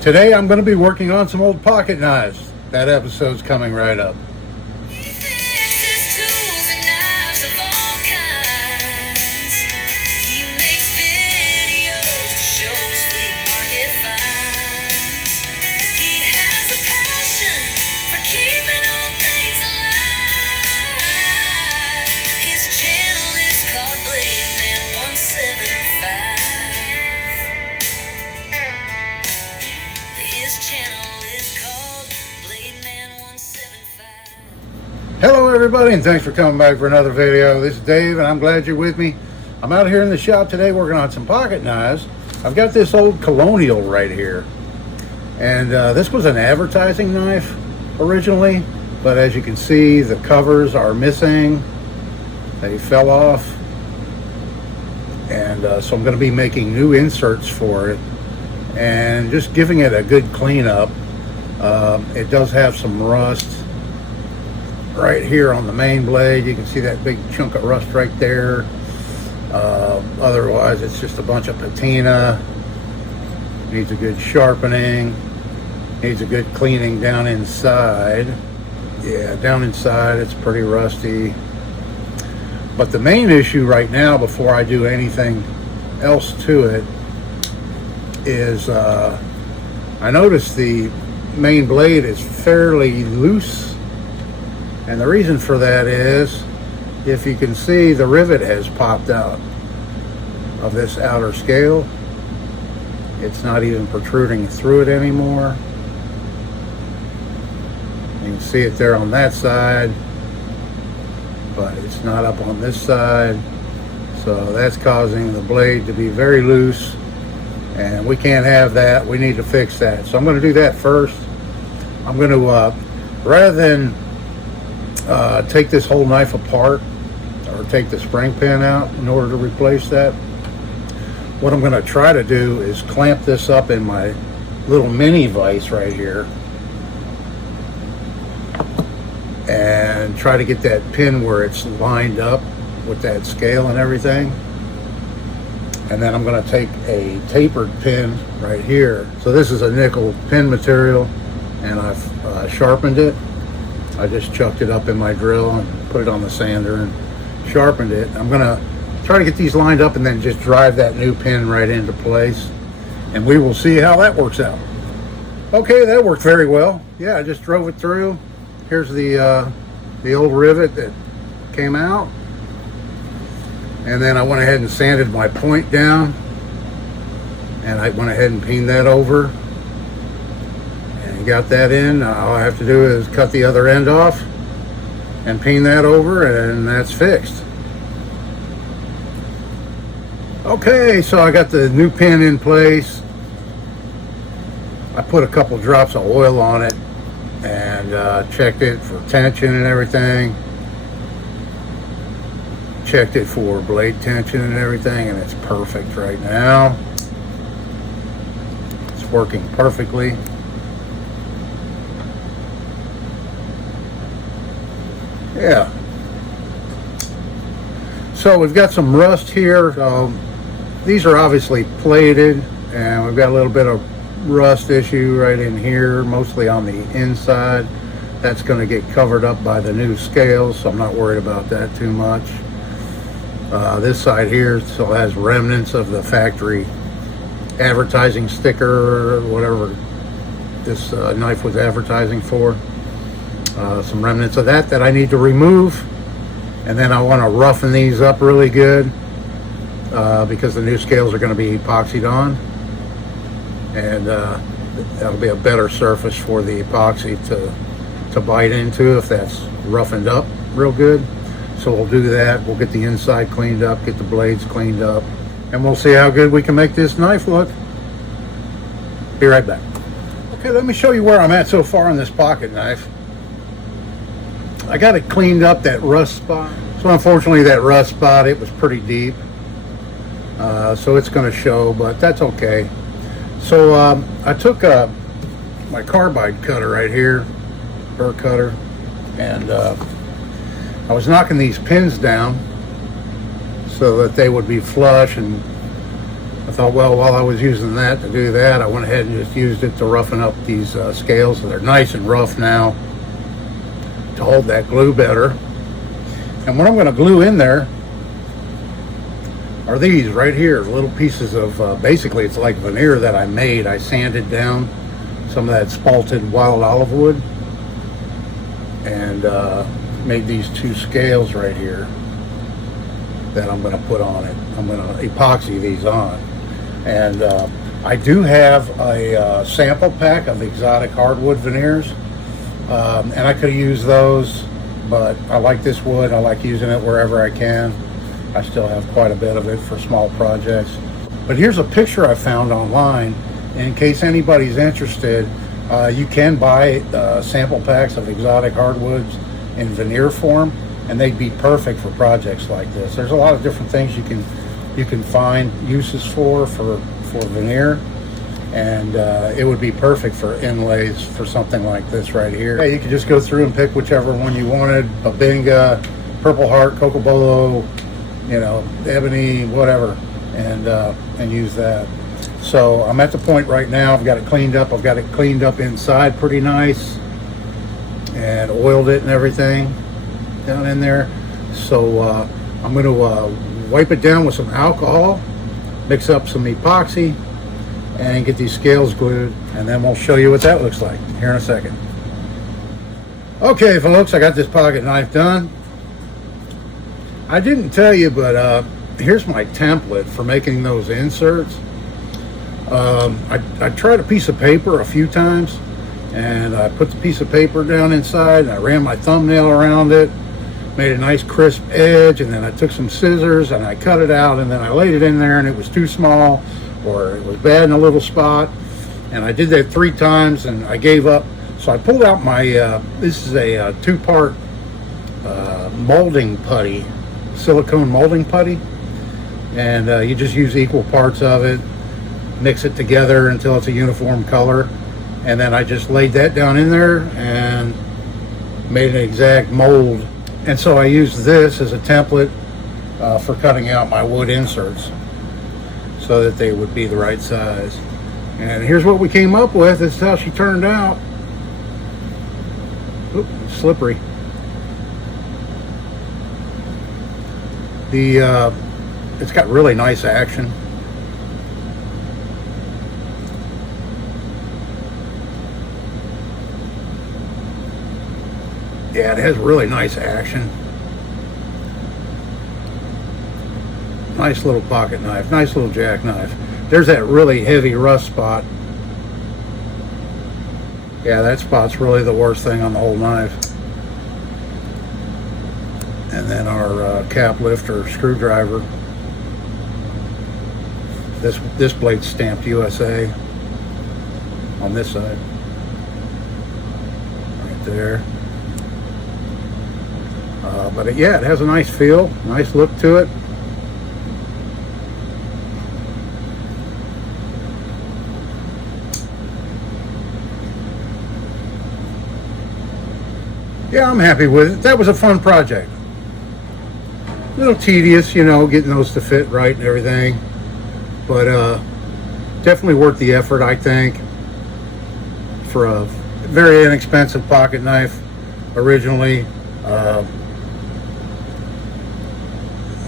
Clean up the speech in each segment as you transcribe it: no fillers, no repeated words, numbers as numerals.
Today I'm going to be working on some old pocket knives. That episode's coming right up. Hello everybody, and thanks for coming back for another video. This is Dave and I'm glad you're with me. I'm out here in the shop today working on some pocket knives. I've got this old Colonial right here, and this was an advertising knife originally, but as you can see the covers are missing. They fell off, and so I'm going to be making new inserts for it and just giving it a good cleanup. It does have some rust right here on the main blade. You can see that big chunk of rust right there. Otherwise it's just a bunch of patina. Needs a good sharpening, needs a good cleaning down inside. Yeah, down inside it's pretty rusty. But the main issue right now, before I do anything else to it, is I noticed the main blade is fairly loose. And the reason for that is, if you can see, the rivet has popped out of this outer scale. It's not even protruding through it anymore. You can see it there on that side, but it's not up on this side. So that's causing the blade to be very loose, and we can't have that. We need to fix that. So I'm going to do that first. I'm going to, rather than take this whole knife apart or take the spring pin out in order to replace that, what I'm going to try to do is clamp this up in my little mini vise right here and try to get that pin where it's lined up with that scale and everything. And then I'm going to take a tapered pin right here. So this is a nickel pin material, and I've sharpened it. I just chucked it up in my drill and put it on the sander and sharpened it. I'm gonna try to get these lined up and then just drive that new pin right into place, and we will see how that works out. Okay, that worked very well. Yeah, I just drove it through. Here's the old rivet that came out, and then I went ahead and sanded my point down, and I went ahead and peened that over. Got that in. All I have to do is cut the other end off and peen that over, and that's fixed. Okay, so I got the new pin in place. I put a couple drops of oil on it and checked it for tension and everything. Checked it for blade tension and everything, and it's perfect right now. It's working perfectly. Yeah. So we've got some rust here. These are obviously plated, and we've got a little bit of rust issue right in here, mostly on the inside. That's going to get covered up by the new scales, so I'm not worried about that too much. This side here still has remnants of the factory advertising sticker, or whatever this knife was advertising for. Some remnants of that I need to remove, and then I want to roughen these up really good because the new scales are going to be epoxied on, and that'll be a better surface for the epoxy to bite into if that's roughened up real good. So we'll do that. We'll get the inside cleaned up, get the blades cleaned up, and we'll see how good we can make this knife look. Be right back. Okay, let me show you where I'm at so far on this pocket knife. I got it cleaned up, that rust spot. So unfortunately that rust spot, it was pretty deep. So it's going to show, but that's okay. So I took my carbide cutter right here, burr cutter, and I was knocking these pins down so that they would be flush, and thought, well, while I was using that to do that, I went ahead and just used it to roughen up these scales. So they're nice and rough now to hold that glue better. And what I'm going to glue in there are these right here, little pieces of, basically it's like veneer that I made. I sanded down some of that spalted wild olive wood and made these two scales right here that I'm going to put on it. I'm going to epoxy these on. And I do have a sample pack of exotic hardwood veneers, and I could use those, but I like this wood. I like using it wherever I can. I still have quite a bit of it for small projects. But here's a picture I found online. In case anybody's interested, you can buy sample packs of exotic hardwoods in veneer form, and they'd be perfect for projects like this. There's a lot of different things you can find uses for veneer, and it would be perfect for inlays for something like this right here. Yeah, you could just go through and pick whichever one you wanted: Babinga, Purple Heart, Cocobolo, you know, ebony, whatever, and use that. So I'm at the point right now, I've got it cleaned up. I've got it cleaned up inside pretty nice and oiled it and everything down in there. So I'm going to wipe it down with some alcohol, mix up some epoxy, and get these scales glued, and then we'll show you what that looks like here in a second. Okay folks, I got this pocket knife done. I didn't tell you, but here's my template for making those inserts. I tried a piece of paper a few times, and I put the piece of paper down inside, and I ran my thumbnail around it, made a nice crisp edge, and then I took some scissors and I cut it out, and then I laid it in there, and it was too small, or it was bad in a little spot, and I did that 3 times and I gave up. So I pulled out my this is a 2-part molding putty, silicone molding putty, and you just use equal parts of it, mix it together until it's a uniform color, and then I just laid that down in there and made an exact mold. And so I used this as a template for cutting out my wood inserts so that they would be the right size. And here's what we came up with. This is how she turned out. Oop, slippery. It's got really nice action. Yeah, it has really nice action. Nice little pocket knife, nice little jackknife. There's that really heavy rust spot. Yeah, that spot's really the worst thing on the whole knife. And then our cap lifter screwdriver. This blade's stamped USA on this side. Right there. But yeah, it has a nice feel, nice look to it. Yeah, I'm happy with it. That was a fun project. A little tedious, you know, getting those to fit right and everything. But definitely worth the effort, I think, for a very inexpensive pocket knife originally.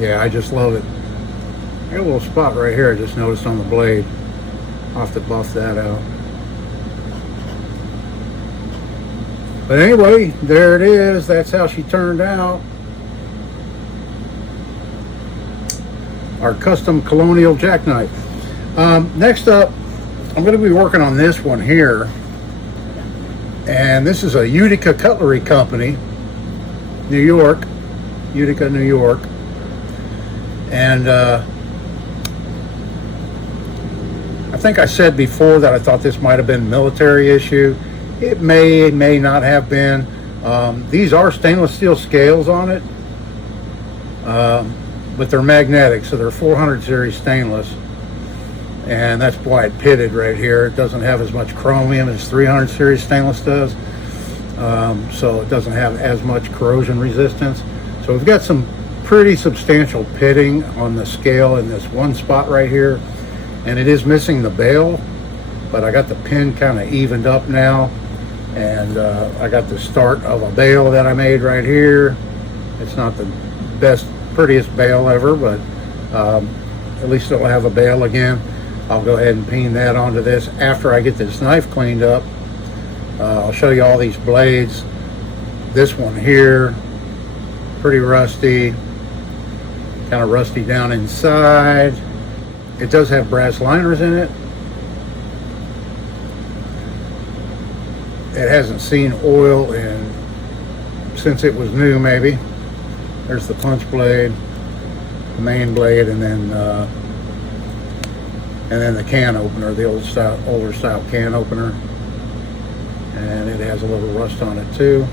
Yeah, I just love it. I got a little spot right here I just noticed on the blade. I'll have to buff that out. But anyway, there it is. That's how she turned out. Our custom Colonial jackknife. Next up, I'm going to be working on this one here. And this is a Utica Cutlery Company, New York. Utica, New York. And I think I said before that I thought this might have been military issue. It may not have been. These are stainless steel scales on it, but they're magnetic, so they're 400 series stainless, and that's why it pitted right here. It doesn't have as much chromium as 300 series stainless does, so it doesn't have as much corrosion resistance. So we've got some pretty substantial pitting on the scale in this one spot right here, and it is missing the bail, but I got the pin kind of evened up now, and I got the start of a bail that I made right here. It's not the best, prettiest bail ever, but at least it'll have a bail again. I'll go ahead and pin that onto this after I get this knife cleaned up. I'll show you all these blades. This one here, pretty rusty, kind of rusty down inside. It does have brass liners in it. It hasn't seen oil since it was new, maybe. There's the punch blade, the main blade, and then the can opener, the older style can opener. And it has a little rust on it too.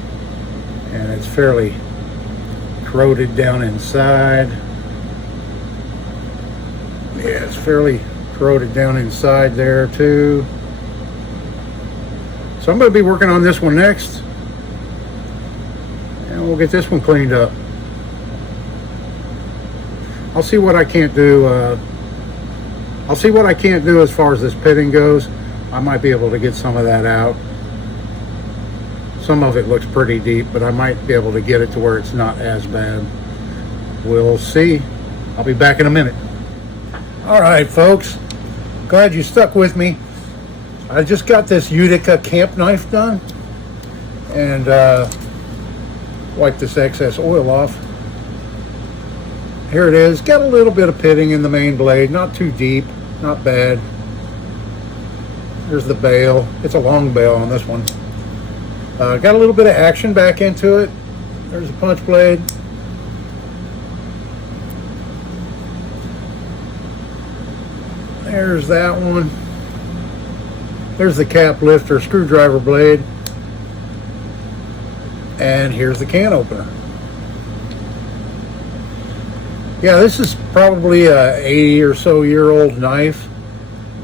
And it's fairly corroded down inside. Yeah, it's fairly corroded down inside there too. So I'm going to be working on this one next, and we'll get this one cleaned up. I'll see what I can't do. I'll see what I can't do as far as this pitting goes. I might be able to get some of that out. Some of it looks pretty deep, but I might be able to get it to where it's not as bad. We'll see. I'll be back in a minute. All right, folks. Glad you stuck with me. I just got this Utica camp knife done, and wipe this excess oil off. Here it is. Got a little bit of pitting in the main blade, not too deep, not bad. Here's the bail. It's a long bail on this one. Got a little bit of action back into it. There's a punch blade. There's that one. There's the cap lifter screwdriver blade. And here's the can opener. Yeah, this is probably a 80 or so year old knife.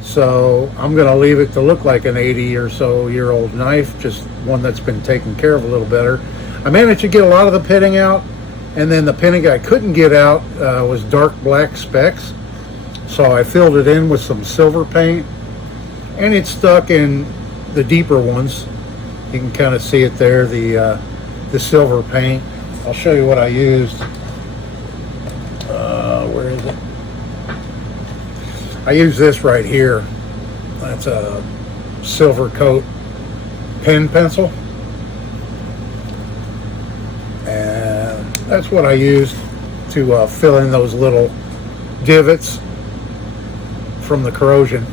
So I'm going to leave it to look like an 80 or so year old knife, just one that's been taken care of a little better. I managed to get a lot of the pitting out, and then the pitting I couldn't get out was dark black specks. So I filled it in with some silver paint, and it's stuck in the deeper ones. You can kind of see it there, the silver paint. I'll show you what I used. Where is it? I use this right here. That's a silver coat pen pencil, and that's what I used to fill in those little divots from the corrosion.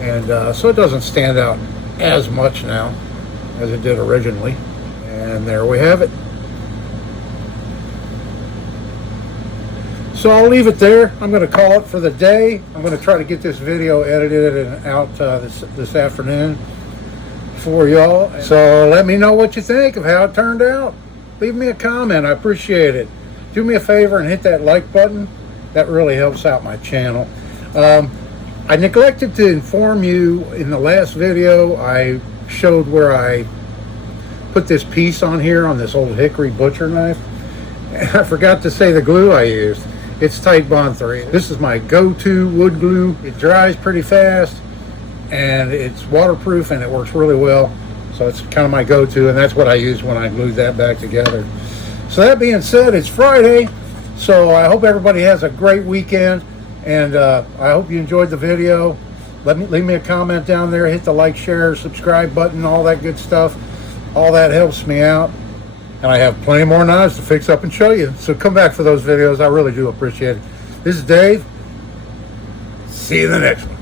And so it doesn't stand out as much now as it did originally. And there we have it. So I'll leave it there. I'm going to call it for the day. I'm going to try to get this video edited and out this afternoon for y'all. So let me know what you think of how it turned out. Leave me a comment. I appreciate it. Do me a favor and hit that like button. That really helps out my channel. I neglected to inform you in the last video. I showed where I put this piece on here on this old hickory butcher knife. And I forgot to say the glue I used. It's Titebond 3. This is my go-to wood glue. It dries pretty fast, and it's waterproof, and it works really well. So it's kind of my go-to, and that's what I use when I glued that back together. So that being said, it's Friday, so I hope everybody has a great weekend, and I hope you enjoyed the video. Leave me a comment down there. Hit the like, share, subscribe button, all that good stuff. All that helps me out. And I have plenty more knives to fix up and show you. So come back for those videos. I really do appreciate it. This is Dave. See you in the next one.